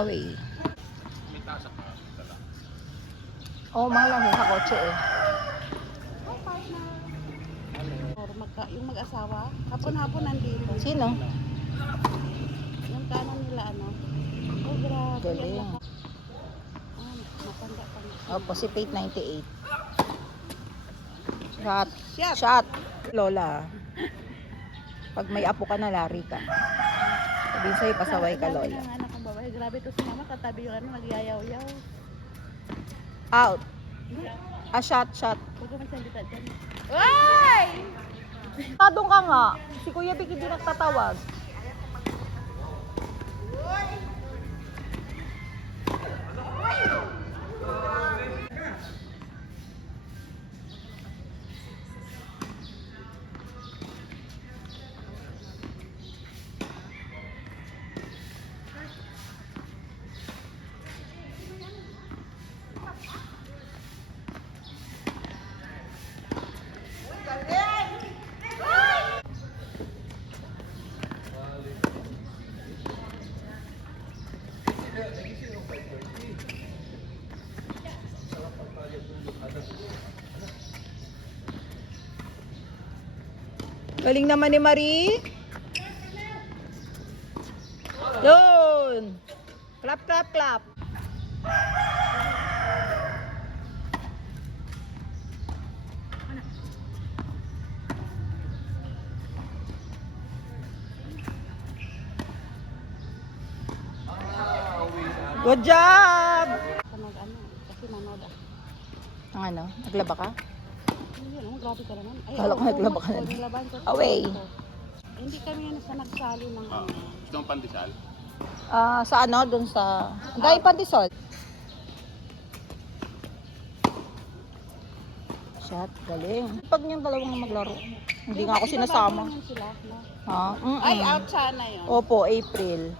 Away. May tasa pa. Oo, mahal lang sa kotse eh. Oh, partner. Or yung mag-asawa, hapon-hapon nandito. Sino? Yung kanan nila ano. Oh, grabe. Galing. Matanda pa niya. Opo, si Pate 98. Shot. Shot. Shot. Lola. Pag may apo ka na, lari ka. Sabihin sa'yo, pasaway ka, Grabe Lola. ng anak ng babae. Grabe to si mama, katabi yung ano, nagyayaw-yaw. Out. Shot. Huwag ka magsalita dyan. Ay! Padong ka nga. Si Kuya Vic hindi nagtatawag. Galing naman ni Marie. Yun. Clap. Good job! Panood ano, kasi nanood ah. Ang ano? Naglaba ka? Yun, grabe ka naman. Ay, Kala ko naglaba ka na. nilaban ko. Away. Hindi kami yan sa nagsali ng ano. Gusto mong pandesal? Sa ano? Doon sa... Dahil pantisol. Shot. Galing. Pag niyang dalawang maglaro. Hindi nga ako sinasama. Iba lang yun sila, no? Ha? Ay, out sana yun. Opo, April.